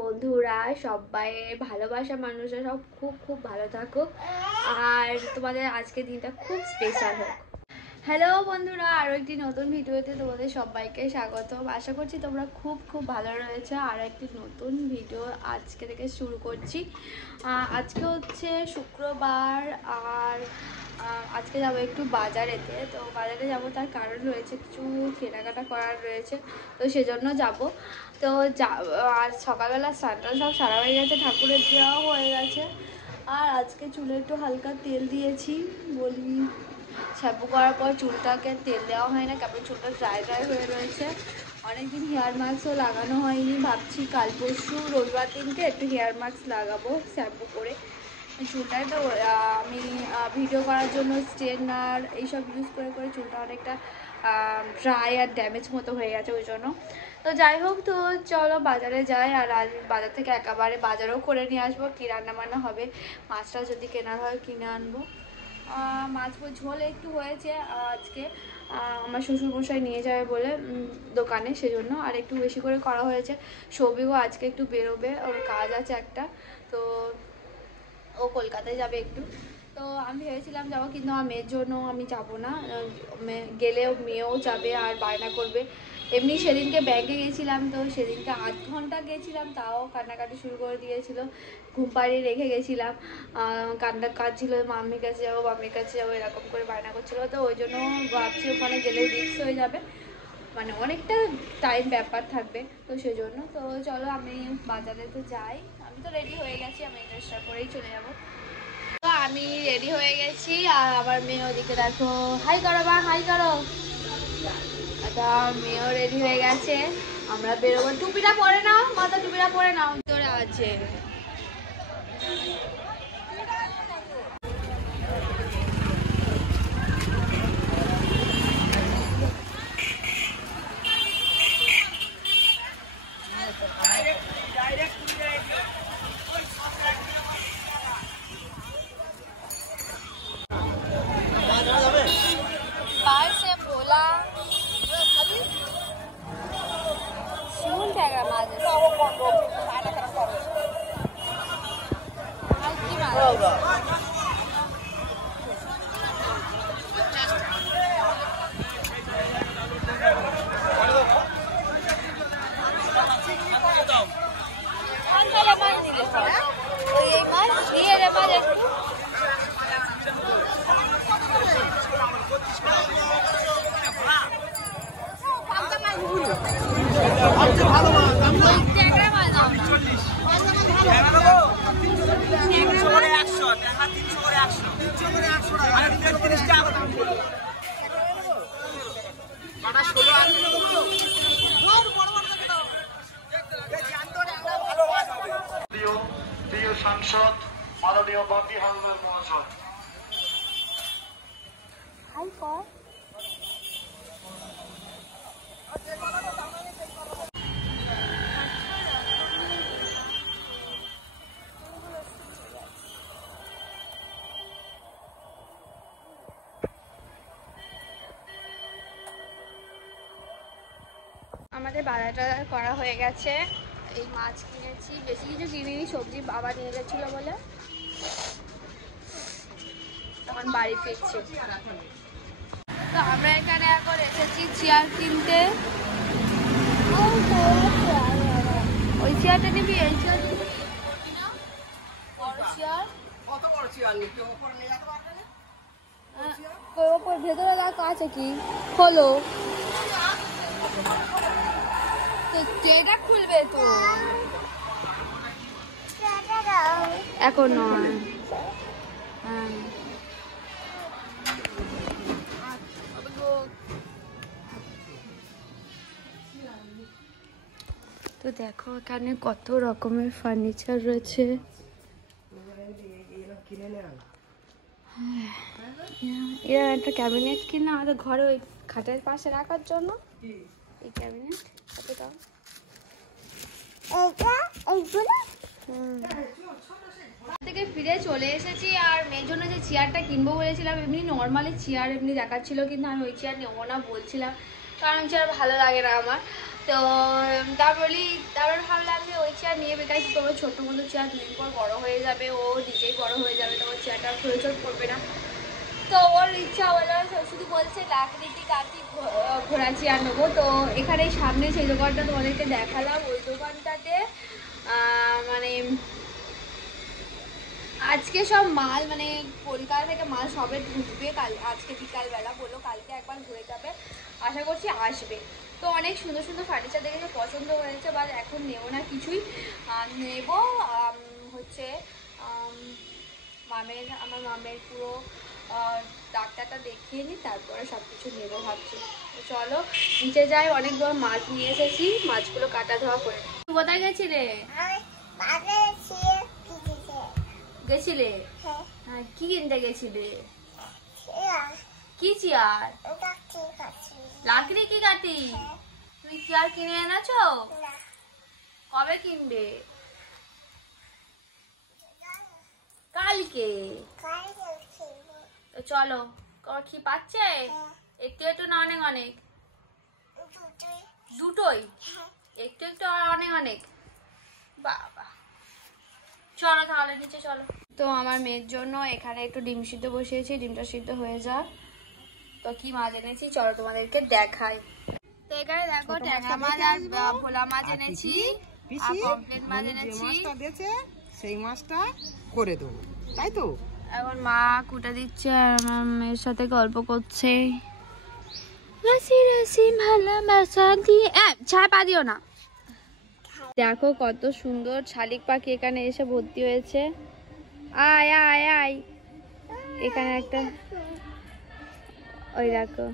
বন্ধুরা, সবাই ভালোবাসা মানুষরা সব খুব খুব ভালো থাকো আর তোমাদের আজকের দিনটা খুব স্পেশাল হোক। হ্যালো বন্ধুরা, আরও একটি নতুন ভিডিওতে তোমাদের সবাইকে স্বাগতম। আশা করছি তোমরা খুব খুব ভালো রয়েছে। আরও একটি নতুন ভিডিও আজকে থেকে শুরু করছি। আজকে হচ্ছে শুক্রবার আর আজকে যাবো একটু বাজারেতে। তো বাজারে যাব তার কারণ রয়েছে, কিছু কেনাকাটা করার রয়েছে, তো সেজন্য যাব। তো আর সকালবেলা স্নানটা সব সারা হয়ে গেছে, ঠাকুরের দেওয়াও হয়ে গেছে। আর আজকে চুলে একটু হালকা তেল দিয়েছি, বলি শ্যাম্পু করার পর চুলটাকে তেল দেওয়া হয় না, কেমন চুলটা ড্রাই ড্রাই হয়ে রয়েছে। অনেকদিন হেয়ার মাস্কও লাগানো হয়নি, ভাবছি কাল পরশু রবিবার দিনকে একটু হেয়ার মাস্ক লাগাবো শ্যাম্পু করে চুলটায়। তো আমি ভিডিও করার জন্য স্ট্রেটনার এইসব ইউজ করে করে চুলটা অনেকটা ড্রাই আর ড্যামেজ মতো হয়ে গেছে, ওই জন্য। তো যাই হোক, তো চলো বাজারে যাই। আর আজ বাজার থেকে একেবারে বাজারও করে নিয়ে আসবো, কী রান্নাবান্না হবে, মাছটা যদি কেনার হয় কিনে আনবো। মাছ ঝোল একটু হয়েছে আজকে, আমার শ্বশুরমশাই নিয়ে যাবে বলে দোকানে, সেজন্য আর একটু বেশি করে করা হয়েছে। সবিও আজকে একটু বেরোবে, ওর কাজ আছে একটা, তো ও কলকাতায় যাবে একটু। তো আমি ভেবেছিলাম যাবো, কিন্তু আমার মেয়ের জন্য আমি যাব না, গেলেও মেয়েও যাবে আর বায়না করবে। এমনি সেদিনকে ব্যাংকে গেছিলাম, তো সেদিনকে 8 ঘন্টা গেছিলাম, তাও কান্নাকাটি শুরু করে দিয়েছিল। ঘুম পাড়িয়ে রেখে গেছিলাম, কাঁদছিল, মাম্মির কাছে যাবো মাম্মির কাছে যাবো এরকম করে বায়না করছিলো। তো ওই জন্য ভাবছি ওখানে গেলে রিস্ক হয়ে যাবে, মানে অনেকটা টাইম ব্যাপার থাকবে, তো সেই জন্য। তো চলো আমি বাজারে তো যাই। আমি তো রেডি হয়ে গেছি, আমি ড্রেসটা করেই চলে যাবো। তো আমি রেডি হয়ে গেছি, আর আমার মেয়ে ওদিকে দেখো, হাই করো বা হাই করো। মেয়েও রেডি হয়ে গেছে, আমরা বেরোবো। টুপিটা পরে নাও, মাথা টুপিটা পরে নাও, তোরা আছে। সাংসদ মাননীয় বাপি হালদার মহাশয়, আমাদের বাজারটা করা হয়ে গেছে। এই মাছ কিনেছি, বেশি কিছু কিনিনি, সবজি বাবা নিয়ে গেছিলো বলে। তখন বাড়ি ফিরছি। তো আমরা এখানে এখন এসেছি চেয়ার কিনতে। ওই চেয়ারটা নিবি, এই চেয়ার নিবি, বড় চেয়ার। কত বড় চেয়ার নিবি? ওপরে নিয়ে যেতে পারবে না? ওপর ভেতরে দেখা আছে কি হলো, এটা খুলবে তো, এখন নয়। হ্যাঁ, তো দেখো এখানে কত রকমের ফার্নিচার রয়েছে। এরা একটা ক্যাবিনেট কিনা আমাদের ঘরে ওই খাটের পাশে রাখার জন্য, এই ক্যাবিনেট কত দাম। থেকে ফিরে চলে এসেছি, আর মেয়ের জন্য যে চেয়ারটা কিনবো বলেছিলাম, এমনি নর্মালি চেয়ার এমনি দেখাচ্ছিল, কিন্তু আমি ওই চেয়ার নেবো না বলছিলাম, কারণ চেয়ার ভালো লাগে না আমার। তো তারপর ভালো লাগবে ওই চেয়ার নিয়ে বিকজ তোমার ছোট মতো চেয়ার দিন পর বড় হয়ে যাবে, ও নিজেই বড় হয়ে যাবে, তোমার চেয়ারটার প্রয়োজন পড়বে না। তো ওর ইচ্ছা হলো, শুধু বলছে লাকড়ি কি কাঠি ঘোড়া চেয়ার নেবো। তো এখানে সামনে সেই দোকানটা তোমাদেরকে দেখালাম, ওই দোকানটাতে মানে আজকে সব মাল মানে কলকাতা থেকে মাল সবে ঢুকবে আজকে বিকালবেলা, বললো কালকে একবার ঘুরে যাবে, আশা করছি আসবে। তো অনেক সুন্দর সুন্দর ফার্নিচার দেখে পছন্দ হয়েছে, বাট এখন নেবো না কিছুই, নেব হচ্ছে আমার মামের পুরো ডাক্তারটা দেখিয়ে নিই, তারপরে সব কিছু নেবো ভাবছি। চলো নিচে যাই, অনেকগুলো মাছ নিয়ে এসেছি, মাছগুলো কাটা ধোয়া করে। কোথায় গেছিলে? গেছিলে? হ্যাঁ, কি কিনতে গেছিলে? কি চেয়ার? লাকড়ি কি কাটি? তুমি চেয়ার কিনে এনেছো? কবে কিনবে? কালকে? তো চলো, কি পাচ্ছে? একটু একটু না অনেক অনেক? দুটোই? একটু একটু আর অনেক অনেক? বাবা, চলো তাহলে নিচে চলো। তো আমার মেয়ের জন্য এখানে একটু ডিম সিদ্ধ বসিয়েছি, ডিমটা সিদ্ধ হয়ে যাক। তো কি মাছ এনেছি চলো তোমাদেরকে দেখাই। তো এখানে দেখো ট্যাংরা মাছ আর ভোলা মাছ এনেছি, আর পমফ্রেট মাছ এনেছি। সেই মাছটা করে দেবো, তাই তো? এখন মা কুটা দিচ্ছে আর আমার মেয়ের সাথে গল্প করছে। ছায়া পা দিও না। দেখো কত সুন্দর শালিক পাখি এখানে এসে ভর্তি হয়েছে। আয় আয় আয়, এখানে একটা, ওই দেখো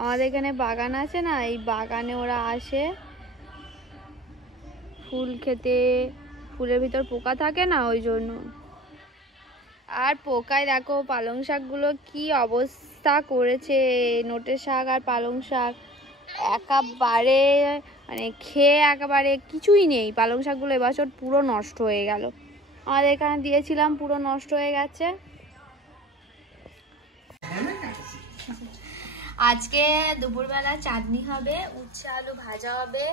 আমাদের এখানে বাগান আছে না, এই বাগানে ওরা আসে ফুল খেতে, ফুলের ভিতর পোকা থাকে না ওই জন্য। আর পোকায় দেখো পালং শাকগুলো কি অবস্থা করেছে, নোটে শাক আর পালং শাক একেবারে মানে খেয়ে একেবারে কিছুই নেই। পালং শাকগুলো এবছর পুরো নষ্ট হয়ে গেল, আমাদের এখানে দিয়েছিলাম পুরো নষ্ট হয়ে গেছে। আজকে দুপুরবেলা চাটনি হবে, উচ্ছে আলু ভাজা হবে,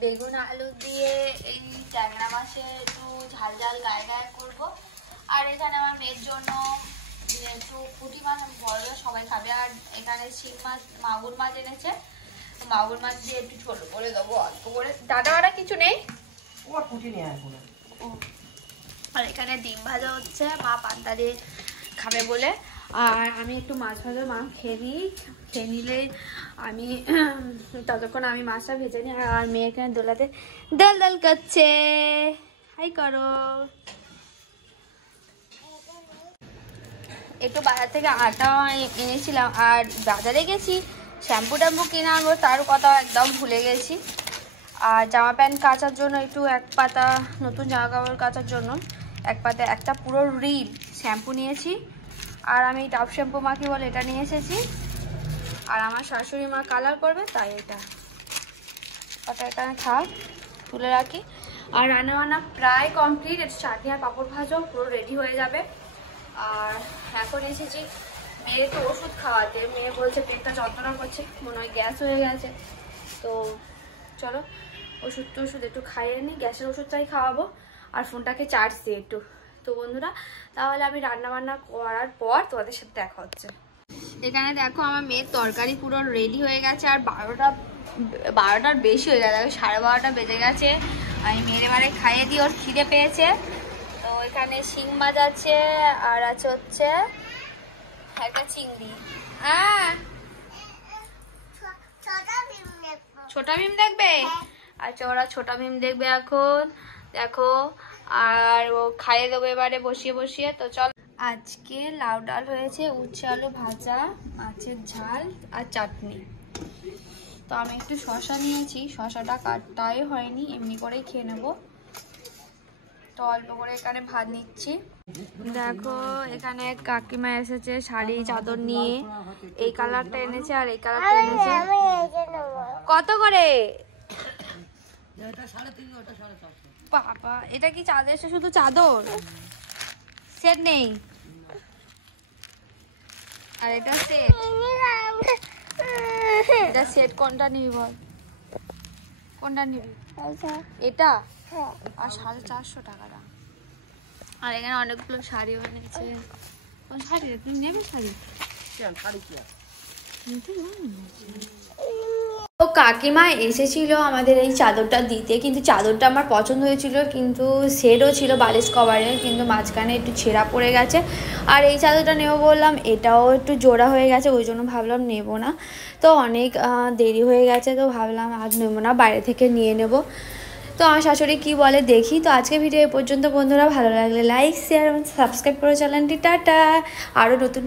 বেগুন আলু দিয়ে এই ট্যাংরা মাছে একটু ঝাল ঝাল গায়ে গায়ে করবো। আর এখানে আমার মেয়ের জন্য একটু পুঁটি মাছ, বড় সবাই খাবে। আর এখানে শিং মাছ, মাগুর মাছ এনেছে, মাগুর মাছ দিয়ে একটু ছোট করে দেবো, অল্প করে, ডাটা বাটা কিছু নেই। আর এখানে ডিম ভাজা হচ্ছে, মা পান্তা দিয়ে খাবে বলে। আর আমি একটু মাছ ভাজা মা খেয়ে নিলে আমি ততক্ষণ আমি মাছটা ভেজে নিই। আর মেয়ে এখানে দোলাতে দল দল করছে, হাই করো। একটু বাজার থেকে আটা এনেছিলাম, আর বাজারে গেছি শ্যাম্পু ট্যাম্পু কিনে আনবো, তার কথা একদম ভুলে গেছি। আর জামা প্যান্ট কাচার জন্য একটু এক পাতা, নতুন জামা কাপড় কাচার জন্য এক পাতা একটা পুরো রিল শ্যাম্পু নিয়েছি। আর আমি ডাব শ্যাম্পু মাখি বলে এটা নিয়ে এসেছি। আর আমার শাশুড়ি মা কালার করবে তাই এটা এখানে থাক, তুলে রাখি। আর রান্নাবান্না প্রায় কমপ্লিট, একটু চাটনি আর পাঁপড় ভাজা পুরো রেডি হয়ে যাবে। আর এখন এসেছি মেয়ে একটু ওষুধ খাওয়াতে, মেয়ে বলছে পেটটা যন্ত্রণা করছে, মনে হয় গ্যাস হয়ে গেছে। তো চলো ওষুধ একটু খাইয়ে নিই, গ্যাসের ওষুধটাই খাওয়াবো। আর ফোনটাকে চার্জ দিই একটু। তো বন্ধুরা তাহলে আমি রান্নাবান্না করার পর তোমাদের সাথে দেখা হচ্ছে। এখানে দেখো আমার মেয়ের তরকারি পুরো রেডি হয়ে গেছে, আর 12টার বেশি হয়ে গেছে, 12:30 বেজে গেছে। আমি মেয়ের এবারে খাইয়ে দিই, ওর খিদে পেয়েছে। তো এখানে শিং মাছ আছে, আর আছে হচ্ছে একটা চিংড়ি। হ্যাঁ ছোটা ভীম দেখবে? আচ্ছা ওরা ছোটা ভীম দেখবে এখন, দেখো। আর ও খাইয়ে দেবো এবারে বসিয়ে বসিয়ে। তো চল, আজকে লাউ ডাল হয়েছে, উচ্ছে আলু ভাজা, মাছের ঝাল আর চাটনি। তো আমি একটু শসা নিয়েছি, শসাটা কাটাই হয়নি, এমনি করেই খেয়ে নেবো। তো অল্প করে এখানে ভাত নিচ্ছি। দেখো এখানে কাকিমা এসেছে শাড়ি চাদর নিয়ে, এই কালারটা এনেছে আর এই কালারটা এনেছে। কত করে? বাবা এটা কি চাদর এসে শুধু চাদর, সেট নেই? আর এটা সেট, এটা সেট কোনটা নিবি বল? কোনটা নিবি? এটা আর 450 টাকা দাম। আর এখানে অনেকগুলো শাড়িও এনেছে। কোন শাড়ি তুমি নেবে? শাড়ি তো কাকিমা এসেছিল আমাদের এই চাদরটা দিতে, কিন্তু চাদরটা আমার পছন্দ হয়েছিল, কিন্তু সেটও ছিল বালিশ কভারের, কিন্তু মাঝখানে একটু ছেঁড়া পড়ে গেছে। আর এই চাদরটা নেবো বললাম, এটাও একটু জোড়া হয়ে গেছে, ওই জন্য ভাবলাম নেব না। তো অনেক দেরি হয়ে গেছে, তো ভাবলাম আজ নেবো না, বাইরে থেকে নিয়ে নেব। তো আমার শাশুড়ি কি বলে দেখি। তো আজকে ভিডিও এই পর্যন্ত বন্ধুরা, ভালো লাগলে লাইক শেয়ার এবং সাবস্ক্রাইব করে চ্যানেলটি। টাটা। আরও নতুন